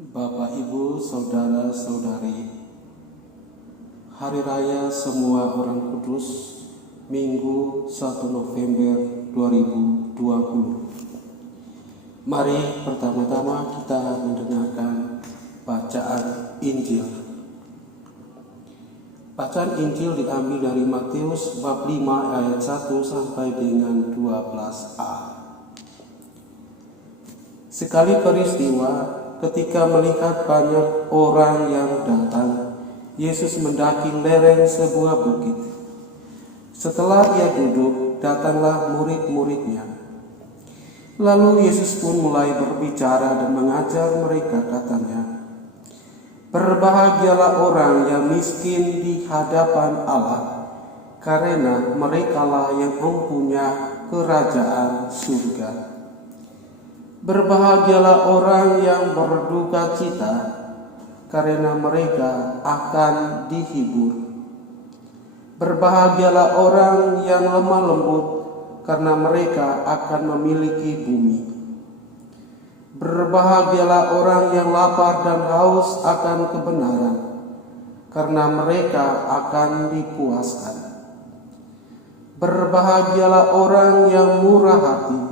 Bapak, Ibu, Saudara-saudari, Hari Raya Semua Orang Kudus, Minggu 1 November 2020. Mari pertama-tama kita mendengarkan bacaan Injil. Bacaan Injil diambil dari Matius bab 5 ayat 1 sampai dengan 12a. Sekali peristiwa, ketika melihat banyak orang yang datang, Yesus mendaki lereng sebuah bukit. Setelah ia duduk, datanglah murid-muridnya. Lalu Yesus pun mulai berbicara dan mengajar mereka, katanya, "Berbahagialah orang yang miskin di hadapan Allah, karena merekalah yang mempunyai kerajaan surga. Berbahagialah orang yang berduka cita, karena mereka akan dihibur. Berbahagialah orang yang lemah lembut, karena mereka akan memiliki bumi. Berbahagialah orang yang lapar dan haus akan kebenaran, karena mereka akan dipuaskan. Berbahagialah orang yang murah hati,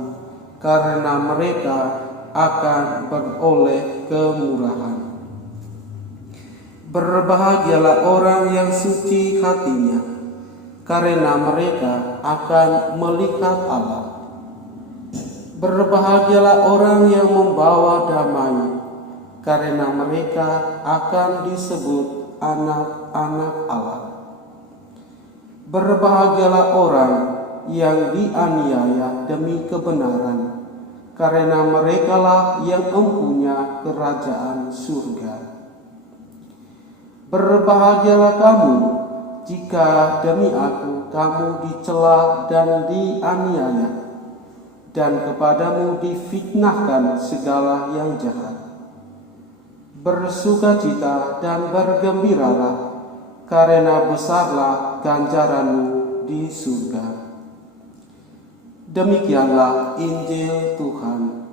karena mereka akan beroleh kemurahan. Berbahagialah orang yang suci hatinya, karena mereka akan melihat Allah. Berbahagialah orang yang membawa damai, karena mereka akan disebut anak-anak Allah. Berbahagialah orang yang dianiaya demi kebenaran, karena merekalah yang mempunyai kerajaan surga. Berbahagialah kamu jika demi aku kamu dicela dan dianiaya, dan kepadamu difitnahkan segala yang jahat. Bersukacita dan bergembiralah, karena besarlah ganjaranmu di surga." Demikianlah Injil Tuhan.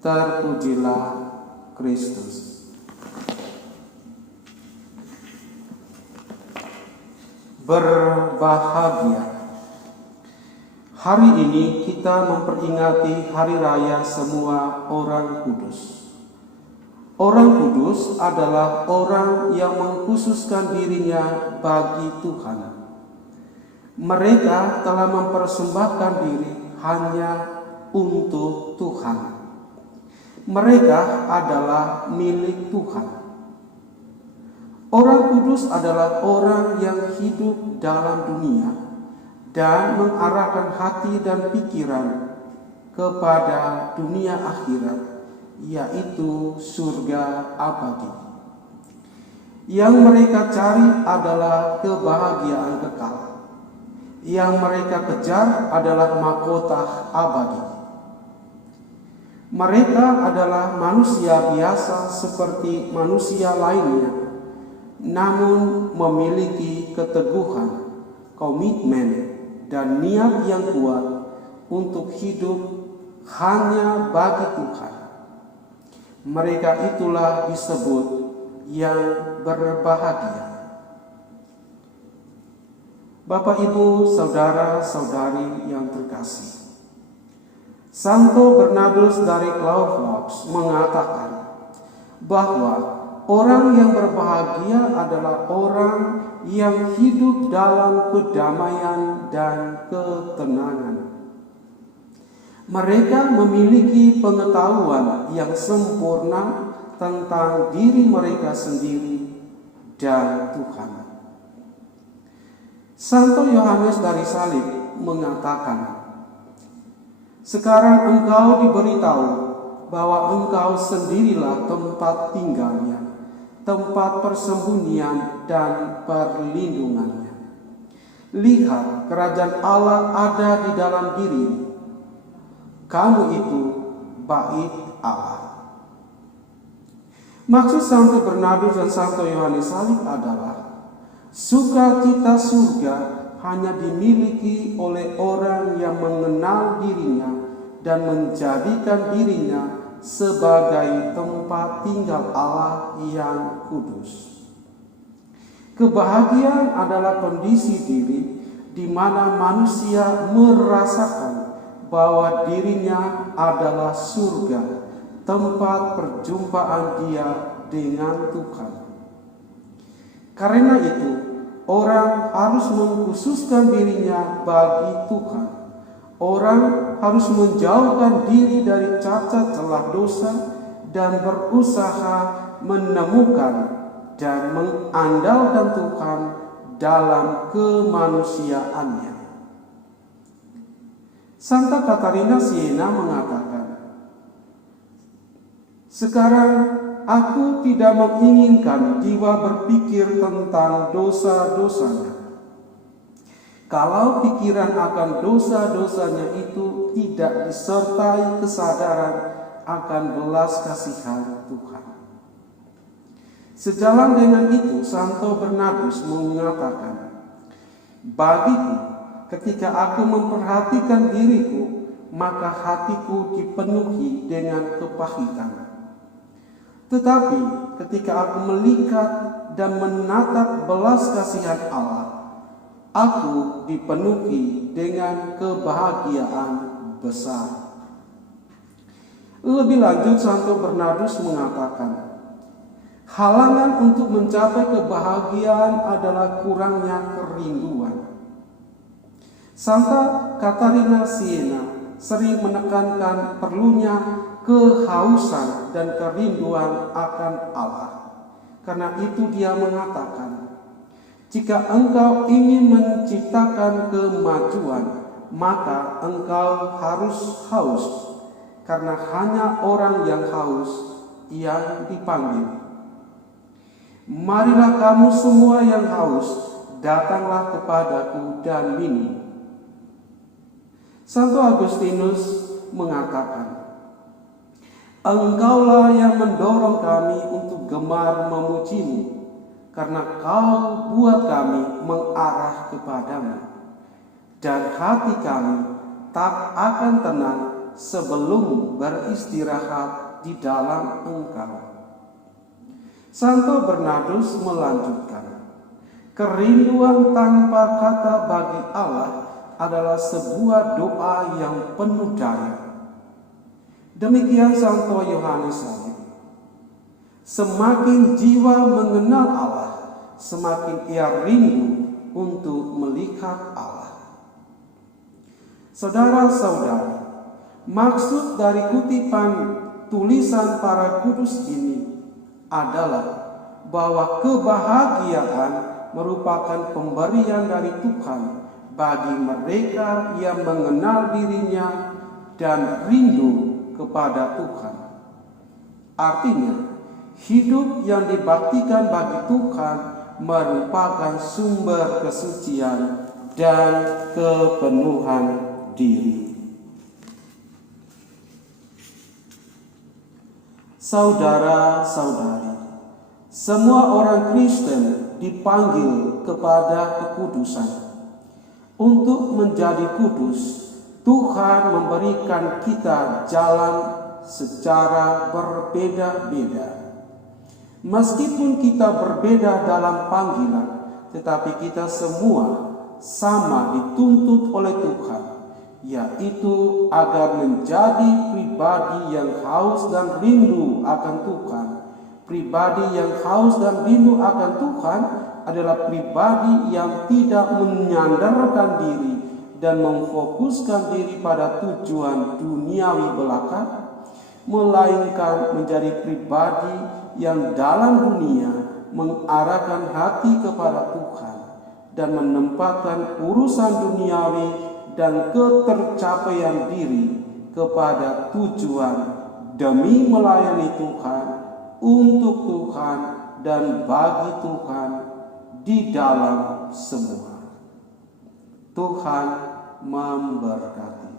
Terpujilah Kristus. Berbahagia. Hari ini kita memperingati Hari Raya Semua Orang Kudus. Orang kudus adalah orang yang mengkhususkan dirinya bagi Tuhan. Mereka telah mempersembahkan diri hanya untuk Tuhan. Mereka adalah milik Tuhan. Orang kudus adalah orang yang hidup dalam dunia dan mengarahkan hati dan pikiran kepada dunia akhirat, yaitu surga abadi. Yang mereka cari adalah kebahagiaan kekal. Yang mereka kejar adalah mahkota abadi. Mereka adalah manusia biasa seperti manusia lainnya, namun memiliki keteguhan, komitmen, dan niat yang kuat untuk hidup hanya bagi Tuhan. Mereka itulah disebut yang berbahagia. Bapak, Ibu, Saudara-saudari yang terkasih, Santo Bernardus dari Clairvaux mengatakan bahwa orang yang berbahagia adalah orang yang hidup dalam kedamaian dan ketenangan. Mereka memiliki pengetahuan yang sempurna tentang diri mereka sendiri dan Tuhan. Santo Yohanes dari Salib mengatakan, "Sekarang engkau diberitahu bahwa engkau sendirilah tempat tinggalnya, tempat persembunyian dan perlindungannya. Lihat, kerajaan Allah ada di dalam dirimu. Kamu itu bait Allah." Maksud Santo Bernardus dan Santo Yohanes Salib adalah sukacita surga hanya dimiliki oleh orang yang mengenal dirinya dan menjadikan dirinya sebagai tempat tinggal Allah yang kudus. Kebahagiaan adalah kondisi diri di mana manusia merasakan bahwa dirinya adalah surga, tempat perjumpaan dia dengan Tuhan. Karena itu, orang harus mengkhususkan dirinya bagi Tuhan. Orang harus menjauhkan diri dari cacat celah dosa dan berusaha menemukan dan mengandalkan Tuhan dalam kemanusiaannya. Santa Katarina Siena mengatakan, "Sekarang aku tidak menginginkan jiwa berpikir tentang dosa-dosanya. Kalau pikiran akan dosa-dosanya itu tidak disertai kesadaran akan belas kasihan Tuhan." Sejalan dengan itu, Santo Bernardus mengatakan, "Bagiku, ketika aku memperhatikan diriku, maka hatiku dipenuhi dengan kepahitan. Tetapi ketika aku melihat dan menatap belas kasihan Allah, aku dipenuhi dengan kebahagiaan besar." Lebih lanjut, Santo Bernardus mengatakan, halangan untuk mencapai kebahagiaan adalah kurangnya kerinduan. Santa Katarina Siena sering menekankan perlunya kehausan dan kerinduan akan Allah. Karena itu dia mengatakan, jika engkau ingin menciptakan kemajuan, maka engkau harus haus, karena hanya orang yang haus yang dipanggil. Marilah kamu semua yang haus, datanglah kepadaku dan minum. Santo Agustinus mengatakan, engkaulah yang mendorong kami untuk gemar memujimu, karena kau buat kami mengarah kepadamu, dan hati kami tak akan tenang sebelum beristirahat di dalam engkau. Santo Bernardus melanjutkan, kerinduan tanpa kata bagi Allah adalah sebuah doa yang penuh daya. Demikian Santo Yohanes Salib. Semakin jiwa mengenal Allah, semakin ia rindu untuk melihat Allah. Saudara-saudari, maksud dari kutipan tulisan para kudus ini adalah bahwa kebahagiaan merupakan pemberian dari Tuhan bagi mereka yang mengenal dirinya dan rindu kepada Tuhan. Artinya, hidup yang dibaktikan bagi Tuhan merupakan sumber kesucian dan kepenuhan diri. Saudara-saudari, semua orang Kristen dipanggil kepada kekudusan. Untuk menjadi kudus, Tuhan memberikan kita jalan secara berbeda-beda. Meskipun kita berbeda dalam panggilan, tetapi kita semua sama dituntut oleh Tuhan, yaitu agar menjadi pribadi yang haus dan rindu akan Tuhan. Pribadi yang haus dan rindu akan Tuhan adalah pribadi yang tidak menyandarkan diri dan memfokuskan diri pada tujuan duniawi belaka, melainkan menjadi pribadi yang dalam dunia mengarahkan hati kepada Tuhan dan menempatkan urusan duniawi dan ketercapaian diri kepada tujuan demi melayani Tuhan, untuk Tuhan, dan bagi Tuhan di dalam semua. Tuhan memberkati.